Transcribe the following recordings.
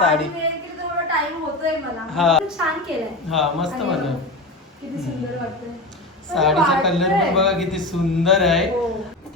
Sari time होतोय मला. हा. छान केलंय. हा मस्त बनव. किती सुंदर वाटतंय. साडीचा कलर पण बघा किती सुंदर आहे. हो.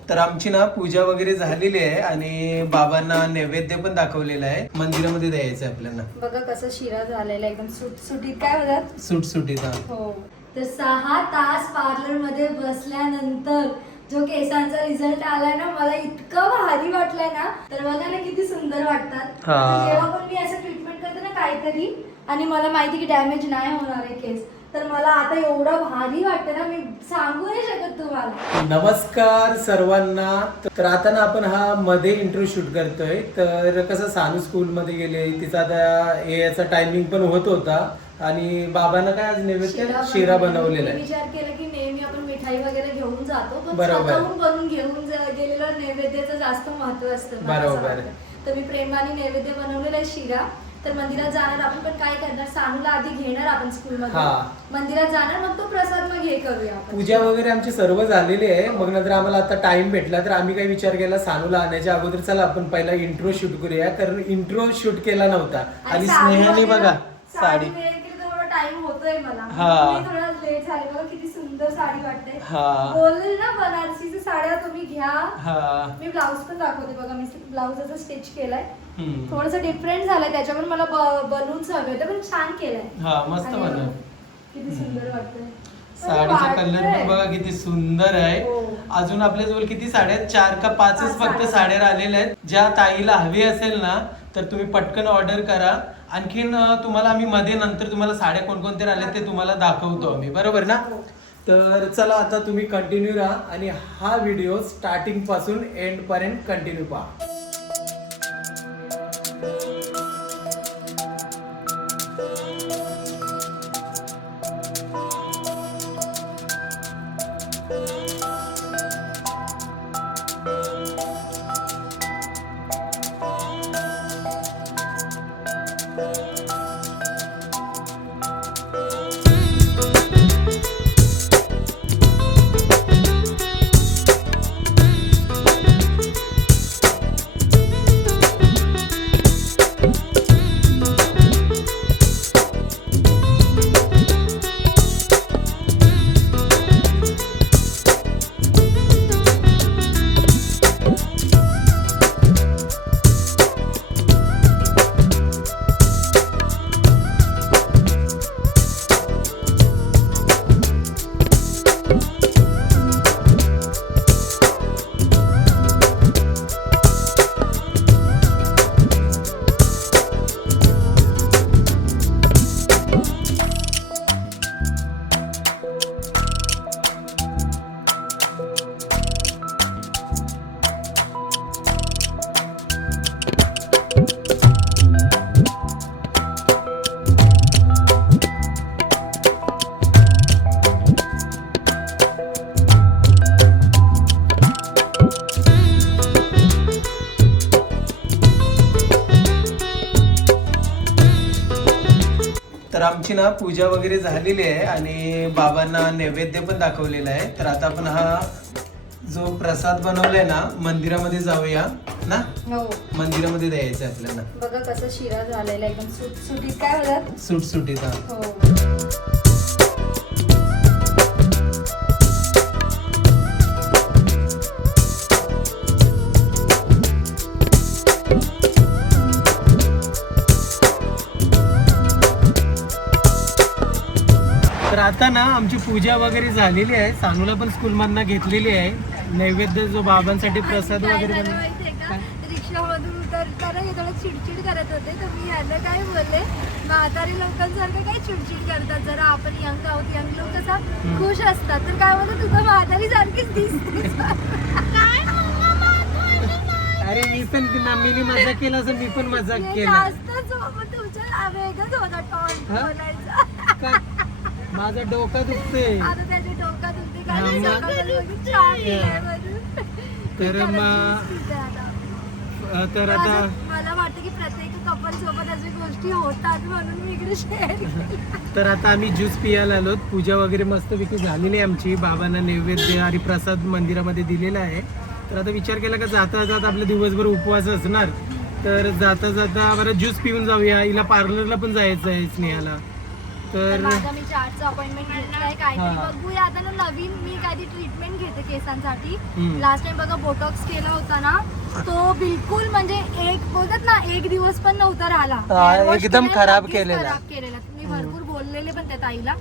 तर आमची ना पूजा वगैरे झालेली आहे आणि बाबांना नैवेद्य पण दाखवलेला आहे. मंदिरामध्ये द्यायचं आहे आपल्याला. बघा कसं शिरा झालेला एकदम सुटसुटीत. काय म्हणतात? सुटसुटीत. हो. तर 6 तास पार्लर मध्ये बसल्यानंतर जो केसांचा रिझल्ट आलाय ना, मला इतकं भारी वाटलंय ना. तर बघा ना किती सुंदर वाटतात. हा. जेव्हा पण मी असं ट्रीटमेंट करते ना काहीतरी आणि मला माहिती की डॅमेज नाही होणार आहे केस, तर मला आता एवढं भारी वाटतं ना, मी सांगू नाही शकत तुम्हाला. नमस्कार सर्वांना. तर आता ना आपण हा मध्ये इंट्रो शूट करतोय. तर कसं सानू स्कूल मध्ये गेले, तिचा आता याचा टायमिंग पण होत होता आणि बाबांना काय आज नैवेद्य शिरा बनवलेला आहे. विचार केला की नेहमी आपण मिठाई वगैरे घेऊन जातो, पण बरोबर. स्वतःहून बनवून घेऊन गेलेलं नैवेद्याचं जास्त महत्व असतं. बरोबर. तर मी प्रेमाने नैवेद्य बनवलेला आहे शिरा. तर मंदिरात जाणार आपण, पण काय करणार, सानूला आधी घेणार आपण स्कूलमध्ये, मंदिरात जाणार, मग तो प्रसाद मग हे करूया आपण. पूजा वगैरे आमची सर्व झालेली आहे. मग नंतर आम्हाला आता टाइम भेटला तर आम्ही काय विचार केला, सानूला आणायच्या अगोदर चला आपण पहिला इंट्रो शूट करूया, कारण इंट्रो शूट केला नव्हता. आणि स्नेहाने बघा साडी टाइम होतोय मला. हा. मी थोडा लेट झाले. बघा किती सुंदर साडी वाटते. हा. बोलले ना बनारसीच्या साड्या तुम्ही घ्या. हा. मी ब्लाऊज पण दाखवते बघा. मी ब्लाऊजाचा स्टिच केलाय. हम्म. थोडस डिफरंट झालंय त्याच्या, पण मला बलून्स हवे होते, पण छान केलंय. हा मस्त बनव. किती सुंदर वाटतंय. साडीचा कलर पण बघा किती सुंदर आहे. हो. अजून आपल्या जवळ किती साड्या आहेत? 4 का 5च फक्त साड्या राहिलेल्या आहेत. ज्या ताईला हवी असेल ना तर तुम्ही पटकन ऑर्डर करा. आणखीन तुम्हाला आम्ही मध्ये नंतर तुम्हाला साड्या कोणकोणत्या राहिल्या ते तुम्हाला दाखवतो आम्ही, बरोबर ना? तर चला आता तुम्ही कंटिन्यू राहा आणि हा व्हिडिओ स्टार्टिंग पासून एंड पर्यंत कंटिन्यू पहा. तर आमची ना पूजा वगैरे झालेली आहे आणि बाबांना नैवेद्य पण दाखवलेला आहे. तर आता आपण हा जो प्रसाद बनवलाय ना मंदिरामध्ये जाऊया ना. हो. मंदिरामध्ये द्यायचं आहे आपल्याला. बघा कसं शिरा झालेला एकदम सुटसुटीत. काय म्हणतात? सुटसुटीत. हो. तर आता ना आमची पूजा वगैरे झालेली आहे. सानूला पण स्कूल मधनं घेतलेली आहे. नैवेद्य जो बाबांसाठी प्रसाद वगैरे रिक्षामधून उतरताना हे थोडं चिडचिड करत होते, तर मी ह्यांना काय बोलले, म्हातारी लोकांसारखं काय चिडचिड करतात, जरा आपण यंग आहोत, यंग लोक कसा खुश असतात, तर काय बोलतो तुझं म्हातारी सारखीच दिसते. अरे मी पण मीनी मजाक केला असं मी पण मजाक केला. जास्त तुमच्या वेगळंच होता टॉन बोलायचा. माझं डोकं दुखते. आता त्याच्या डोक्यात दुखते काय. तर आता मला वाटतं की प्रत्येक कपल सोबत अशा गोष्टी होतात, म्हणून मी इकडे शेअर. तर आता आम्ही ज्यूस पियाला आलो. पूजा वगैरे मस्तपैकी झालेली आहे आमची. बाबांना नैवेद्य आणि प्रसाद मंदिरामध्ये दिलेला आहे. तर आता विचार केला का जाता जाता आपले दिवसभर उपवास असणार, तर जाता जाता बरं ज्यूस पिऊन जाऊया, हिला पार्लरला पण जायचं आहे स्नेहाला. तर तर माझा मी 4चा अपॉइंटमेंट घेतलाय. काहीतरी हा. बघूया आता ना, नवीन मी काहीतरी ट्रीटमेंट घेते केसांसाठी. हम्म. लास्ट टाइम बघा बोटॉक्स केला होता ना, तो बिलकुल म्हणजे एक बोलतात ना, एक दिवस पण नव्हता राहिला. Hair wash एकदम केलं, खराब लगेच केलेला. खराब केलेला. मी भरपूर बोललेले पण त्या ताईला.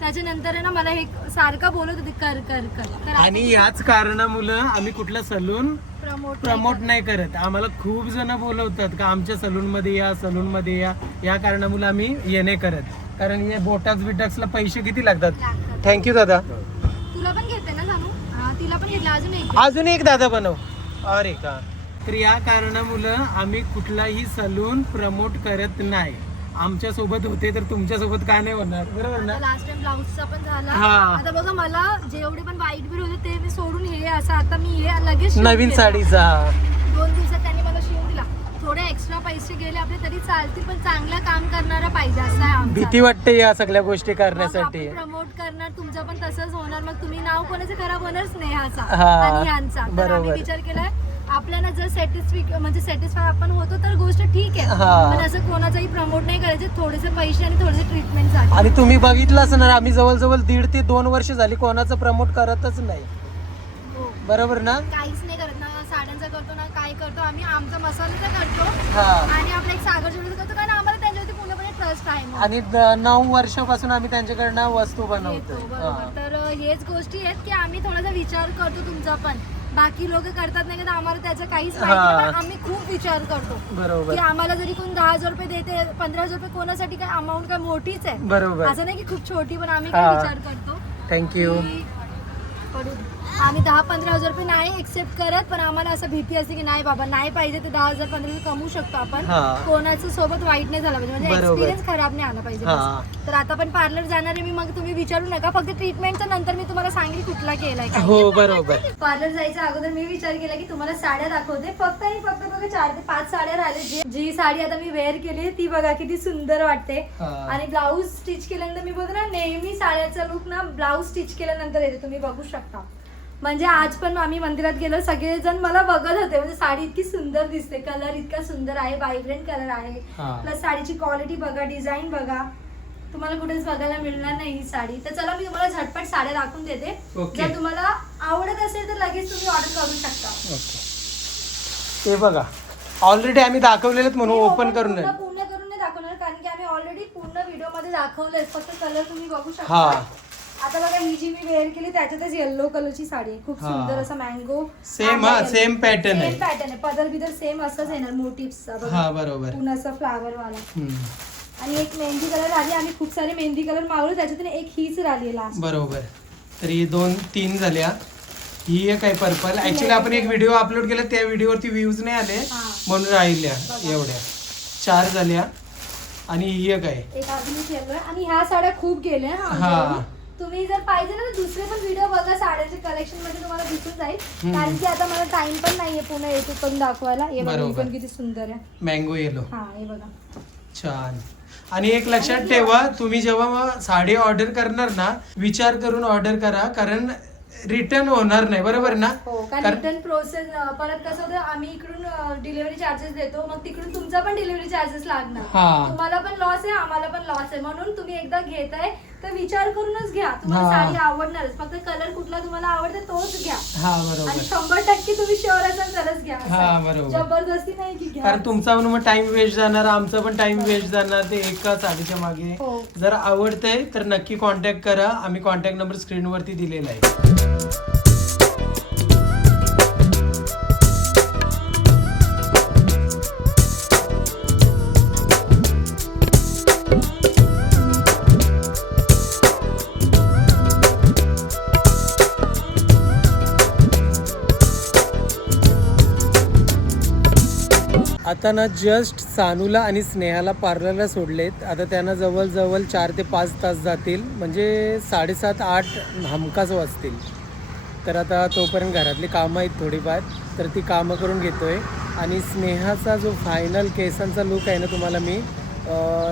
त्याच्यानंतर आहे ना, मला हे सारखं बोलत होते कर कर कर. तर आणि याच कारणामुळं आम्ही कुठला सलून प्रमोट नाही करत. आम्हाला खूप जण बोलवतात का आमच्या सलून मध्ये या, सलून मध्ये या कारणामुळे आम्ही ये नाही करत. कारण हे बोटॉक्स बिटॉक्सला पैसे किती लागतात. थँक्यू दादा. तुला पण घेते ना जानू? हा, तिला पण घेतला. अजून एक दादा बनव. अरे का. तर या कारणामुळं आम्ही कुठलाही सलून प्रमोट करत नाही. आमच्या सोबत होते तर तुमच्या सोबत का नाही होणार, बरोबर ना. लास्ट टाइम ब्लाऊजचा पण झाला. हा. आता बघा मला जेवढे पण वाईट बिल होते ते मी सोडून हे असं आता मी हे लगेच शिवून नवीन घेतलं. साडीचा 2 दिवसात त्यांनी मला शिवून दिला. थोडे एक्स्ट्रा पैसे गेले आपले तरी चालतील, पण चांगलं काम करणारा पाहिजे असं आहे आमचं. भीती वाटते या सगळ्या गोष्टी करण्यासाठी. प्रमोट करणार, तुमचं पण तसंच होणार. मग तुम्ही नाव कोणाचं खराब होणार, स्नेहाचा हा, आणि ह्यांचा. तर आम्ही बरोबर. विचार केलाय आपल्याला जर सॅटिस्फाय आपण होतो तर गोष्ट ठीक आहे, हा. पण असं कोणाचाही प्रमोट नाही करायचं. थोडेसे पैसे आणि थोडेसे ट्रीटमेंट साठी. आणि तुम्ही बघितलं असणार आम्ही जवळजवळ 1.5 ते 2 वर्ष झाली कोणाचं प्रमोट करतच नाही, हो. बरोबर ना. काहीच नाही करत ना, साड्यांचा करतो ना काय करतो आम्ही, आमचा मसाल्याचा करतो हा. आणि आपला एक सागर जोडीचा करतो, कारण आम्हाला त्यांच्यावरती पूर्णपणे ट्रस्ट आहे मग. आणि 9 वर्षापासून आम्ही त्यांच्याकडनं वस्तू बनवतो. येतो, बरोबर. तर हेच गोष्टी आहेत की आम्ही थोडासा विचार करतो तुमचा पण. बाकी लोक करतात नाही का, आम्हाला त्याचा काहीच माहिती हा. नाही, पण आम्ही खूप विचार करतो बरोबर. की आम्हाला जरी कोण 10,000 रुपये देते, 15,000 रुपये कोणासाठी काय अमाऊंट काय मोठीच आहे, बरोबर. असं नाही की खूप छोटी, पण आम्ही हा. काय विचार करतो थँक्यू. की आम्ही 10-15,000 रुपये नाही एक्सेप्ट करत, पण आम्हाला असं भीती असते की नाही बाबा नाही पाहिजे ते 10,000-15,000 कमवू शकतो आपण. हा. कोणाचं सोबत वाईट नाही झालं पाहिजे, म्हणजे बरोबर. एक्सपिरियन्स खराब नाही आला पाहिजे हा. बस. तर आता पण पार्लर जाणार आहे मी, मग तुम्ही विचारू नका, फक्त ट्रीटमेंटच्या नंतर मी तुम्हाला सांगेल कुठला केलाय काय. हो बरोबर. पार्लर जायच्या अगोदर मी विचार केला की तुम्हाला साड्या दाखवते. फक्त आणि फक्त बघा 4 ते 5 साड्या राहिले. जी साडी आता मी वेअर केली ती बघा किती सुंदर वाटते. हा. आणि ब्लाऊज स्टिच केल्यानंतर मी बघ ना, नेहमी साड्याचा लुक ना ब्लाऊज स्टिच केल्यानंतर येते, तुम्ही बघू शकता. म्हणजे आज पण आम्ही मंदिरात गेलो, सगळेजण मला बघत होते, म्हणजे साडी इतकी सुंदर दिसते, कलर इतका सुंदर आहे, व्हायब्रंट कलर आहे, हा. प्लस साडीची क्वालिटी बघा, डिझाईन बघा, तुम्हाला कुठेच बघायला मिळणार नाही ही साडी. तर चला मी तुम्हाला झटपट साड्या दाखवून देते. ओके. जर तुम्हाला आवडत असेल तर लगेच तुम्ही ऑर्डर करू शकता. ओके. ते बघा ऑलरेडी आम्ही दाखवलेलेत म्हणून मी ओपन करून पूर्ण करून नाही दाखवणार, कारण की आम्ही ऑलरेडी पूर्ण व्हिडिओ मध्ये दाखवलंय, फक्त कलर तुम्ही बघू शकता. हा. आता बघा ही जी मी वेअर केली त्याच्यातच येल्लो कलरची साडी आहे, खूप हा. सुंदर असा मँगो सेम. हा, सेम पॅटर्न आहे. सेम पॅटर्न आहे, पदर बिदर सेम असंच येणार, मोटिव्हचा हा बरोबर. पूर्ण असं फ्लावर वाला. हम्म. आणि एक मेहंदी कलर आली, आम्ही खूप सारे मेहंदी कलर मागवले, त्याच्यातून एक हीच राहिली लास्ट. बरोबर. तर ही 2-3 झाल्या. ही एक आहे पर्पल. ऍक्च्युली आपण एक व्हिडिओ अपलोड केला, त्या व्हिडिओवरती व्ह्यूज नाही आले हा. म्हणून राहिल्या एवढ्या. 4 झाल्या. आणि ही एक आहे. एक अजून केलं. आणि ह्या साड्या खूप गेल्या हा. तुम्ही जर पाहिजे ना तर दुसरे पण व्हिडिओ बघा, साड्याचे कलेक्शन मध्ये तुम्हाला दिसून जाईल. कारण की आता मला टाइम पण नाहीये पुन्हा एक एक करून दाखवायला. हे बघा ही पण किती सुंदर आहे, मँगो येलो. हा हे बघा छान. आणि एक लक्षात ठेवा, तुम्ही जेव्हा साडी ऑर्डर करणार ना, विचार करून ऑर्डर करा, कारण रिटर्न होणार नाही, बरोबर ना. हो. कारण रिटर्न प्रोसेस परत कसं होतं, आम्ही इकडून डिलिव्हरी चार्जेस देतो, मग तिकडून तुमचा पण डिलिव्हरी चार्जेस लागणार. हा. तुम्हाला पण लॉस आहे, आम्हाला पण लॉस आहे. म्हणून तुम्ही एकदा घेताय तर विचार करूनच घ्या. तुम्हाला हा. साडी आवडणारच, फक्त कलर कुठला तुम्हाला आवडते तोच घ्या. हा आणि बरोबर. 100% तुम्ही शुअर असाल तरच घ्या. असं हा, आहे. बरोबर. जबरदस्ती नाही की घ्या. कारण तुमचा पण मग टाइम वेस्ट जाणार, आमचा पण टाइम वेस्ट जाणार ते एका साडीच्या मागे. हो. जर आवडतंय तर नक्की कॉन्टॅक्ट करा. आम्ही कॉन्टॅक्ट नंबर स्क्रीनवरती दिलेला आहे. आता ना जस्ट सानूला आणि स्नेहाला पार्लरला सोडलेत. आता त्यांना जवळजवळ 4 ते 5 तास जातील, म्हणजे 7:30-8 हमखास वाजतील. तर आता तोपर्यंत घरातली कामं आहेत थोडीफार, तर ती कामं करून घेतोय. आणि स्नेहाचा जो फायनल केसांचा लुक आहे ना, तुम्हाला मी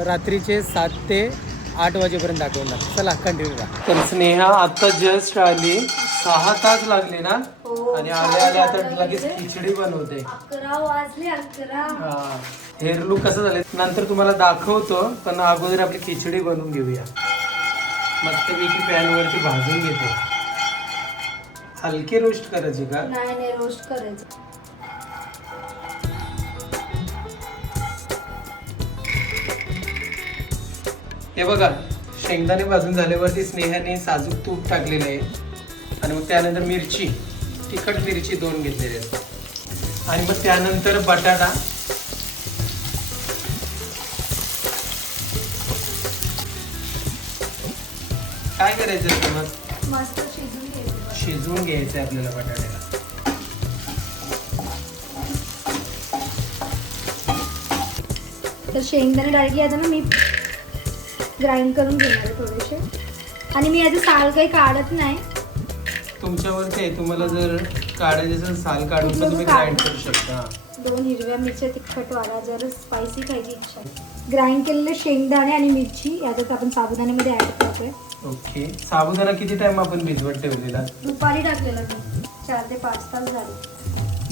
रात्रीचे 7 ते 8 वाजेपर्यंत दाखवणार. चला कंटिन्यू करा. तर स्नेहा आता जस्ट आली. 6 तास लागले ना. हो हो. आणि आल्या आल्या आता चालेल. लगेच खिचडी बनवते. 11 वाजले 11. हा हेअर लुक कसं झालं नंतर तुम्हाला दाखवतो, पण अगोदर आपली खिचडी बनवून घेऊया. मस्तपैकी पॅन वरती भाजून घेते. हलके रोस्ट करायचे का? नाही रोस्ट करायचं. हे बघा शेंगदाणे भाजून झाल्यावरती स्नेहाने साजूक तूप टाकलेलं आहे आणि मग त्यानंतर मिरची, तिखट मिरची 2 घेतलेली आहेत आणि मग त्यानंतर बटाटा, काय करायचं आहे मग मस्त शिजून घ्यायचं. शिजवून घ्यायचं आहे आपल्याला बटाट्याला. तर शेंगदाणे डायरेक्टली आता ना मी ग्राइंड करून घेणार आहे थोडेसे. आणि मी याचे साल काही काढत नाही. तुमच्यावरती आहे, तुम्हाला जर काढायचं असेल साल काढून पण तुम्ही ग्राइंड करू शकता. 2 हिरव्या मिरच्या तिखटवाला, जर स्पायसी खायची इच्छा आहे. ग्राइंड केलेले शेंगदाणे आणि मिरची याच्यात आपण साबुदाण्यामध्ये ऍड करतोय. ओके. साबुदाणा किती टाइम आपण भिजवत ठेवलेला? दुपारी टाकलेला मी 4 ते 5 तास झाले.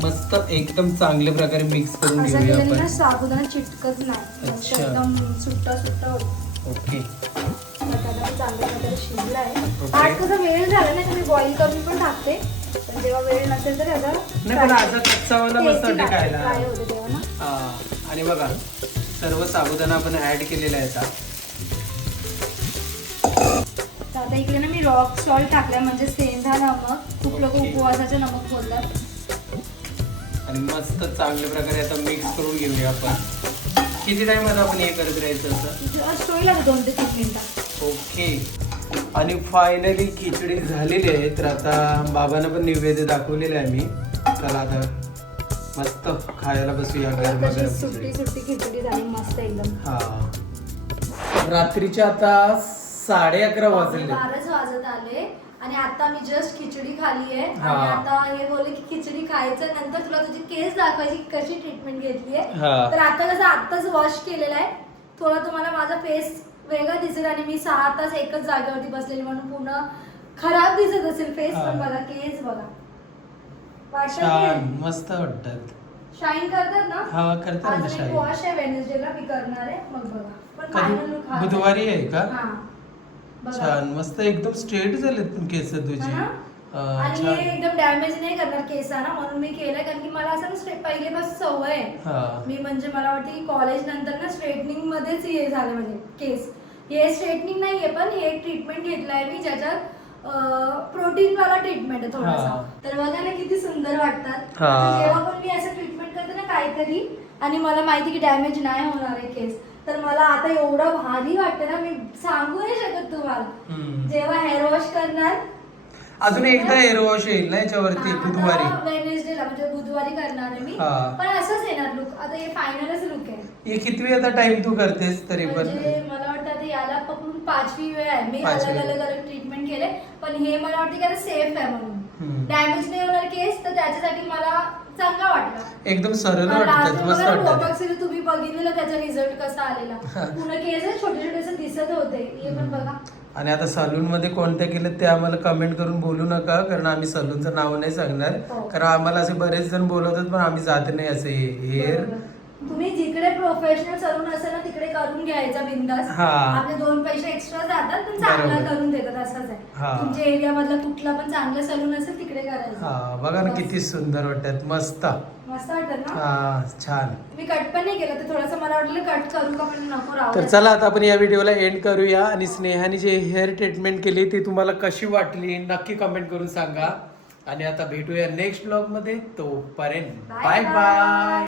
मस्त एकदम चांगल्या प्रकारे मिक्स करून असं घेऊया केल्याने ना आपण. साबुदाणा चिटकत नाही. अच्छा. एकदम सुट्टा सुट्टा होतो. ओके. बटाटा चांगल्या प्रकारे शिजला आहे. ओके. आज कसा वेळ झाला ना तर मी बॉईल करून पण टाकते. पण जेव्हा वेळ नसेल तर याचा नाही पण असा कच्चावाला मस्त वाटते खायला. फ्राय होते तेव्हा ना. हा आणि बघा सर्व साबुदाणा आपण ऍड केलेला आहे आता. तर आता इकडे ना मी रॉक सॉल्ट टाकलाय, म्हणजे सेंधा नमक. खूप लोक ओके. उपवासाचे नमक बोलतात. आणि मस्त चांगल्या प्रकारे आता मिक्स करून घेऊया आपण. किती टाइम आता आपण हे करत राहायचं असं? जस्ट होईल आता 2 ते 3 मिनिटं. ओके. आणि फायनली खिचडी झालेली आहे. तर आता बाबांना पण नैवेद्य दाखवलेलं आहे मी. चला आता मस्त खायला बसूया गरमागरम खिचडी. सुट्टी सुट्टी खिचडी झाली मस्त एकदम. हा रात्रीच्या आता 11:30 वाजले. 12च वाजत आले आणि आता मी जस्ट खिचडी खाली आहे. हा. आणि आता हे बोलले की खिचडी खायचं नंतर तुला तुझी केस दाखवायची कशी ट्रीटमेंट घेतली आहे. हा. तर आता कसं आत्ताच वॉश केलेला आहे. थोडा तुम्हाला माझा फेस वेगळा दिसेल आणि मी 6 तास एकच जागेवरती बसलेली म्हणून पूर्ण खराब दिसत असेल फेस. हा. पण बघा केस बघा छान मस्त वाटतात. शाईन करतात ना. हा करतात ना आज शाईन. वॉश आहे वेडनेसडेला मी करणार आहे मग बघा. पण फायनल लुक हा. बुधवारी आहे का? हा. बघा. छान मस्त एकदम स्ट्रेट झालेत पण केस तुझी. हा ना? हा, आणि छान. हे एकदम डॅमेज नाही करणार केसांना म्हणून मी केलंय. कारण की मला असं ना पहिलेपासून सवय आहे. हा. मी म्हणजे मला वाटतं की कॉलेज नंतर ना स्ट्रेटनिंग मध्येच हे झालं म्हणजे केस. हे स्ट्रेटनिंग नाहीये पण हे ट्रीटमेंट घेतलंय मी ज्याच्यात प्रोटीन वाला ट्रीटमेंट आहे थोडासा. हा. तर बघा ना किती सुंदर वाटतात. हा. तर जेव्हा पण मी असं ट्रीटमेंट करते ना काहीतरी आणि मला माहिती की डॅमेज नाही होणार आहे केस, तर मला आता एवढं भारी वाटतं ना, मी सांगू नाही शकत तुम्हाला. हम्म. जेव्हा हेअर वॉश करणार अजून एकदा हेअर वॉश येईल ना याच्यावरती बुधवारी. वेडनेसडेला म्हणजे बुधवारी करणार आहे मी. हा. पण असंच येणार लुक. आता हे फायनलच लुक आहे. हे कितवी आता टाइम तू करतेस तरी पण? म्हणजे मला वाटतं आता याला पकडून 5वी वेळ आहे. मी 5वी अलग अलग ट्रीटमेंट केले पण हे मला वाटतं की आता सेफ आहे म्हणून. हम्म. डॅमेज नाही होणार केस, तर त्याच्यासाठी मला चांगला वाटला. एकदम सरळ वाटतात मस्त वाटतात. तुम्ही बघितलेलं त्याचा रिझल्ट कसा आलेला. पूर्ण केस छोटे छोटे असं दिसत होते. हे पण बघा. आणि आता सलून मध्ये कोणत्या केलं ते आम्हाला कमेंट करून बोलू नका, कारण आम्ही सलूनचं नाव नाही सांगणार. हो. कारण आम्हाला असे बरेच जण बोलवतात पण आम्ही जात नाही असे हेअर. बरोबर. तुम्ही जिकडे प्रोफेशनल सलून असेल ना तिकडे करून घ्यायचा बिंदास. हा. आपले 2 पैसे एक्स्ट्रा जातात पण चांगला बरोबर. करून देतात. असंच आहे. हा. तुमच्या एरिया मधला कुठला पण चांगलं सलून असेल तिकडे करायचं. हा बघा ना बस. किती सुंदर वाटतात. मस्त. मस्त वाटत ना. हा छान. मी कट पण नाही केलं, तर थोडंसं मला वाटलं कट करू का पण नको राहू तर दे. चला आता आपण या व्हिडिओला एंड करूया. आणि स्नेहाने जे हेअर ट्रीटमेंट केली ती तुम्हाला कशी वाटली नक्की कमेंट करून सांगा. आणि आता भेटूया नेक्स्ट ब्लॉग मध्ये. तोपर्यंत Bye बाय bye. बाय.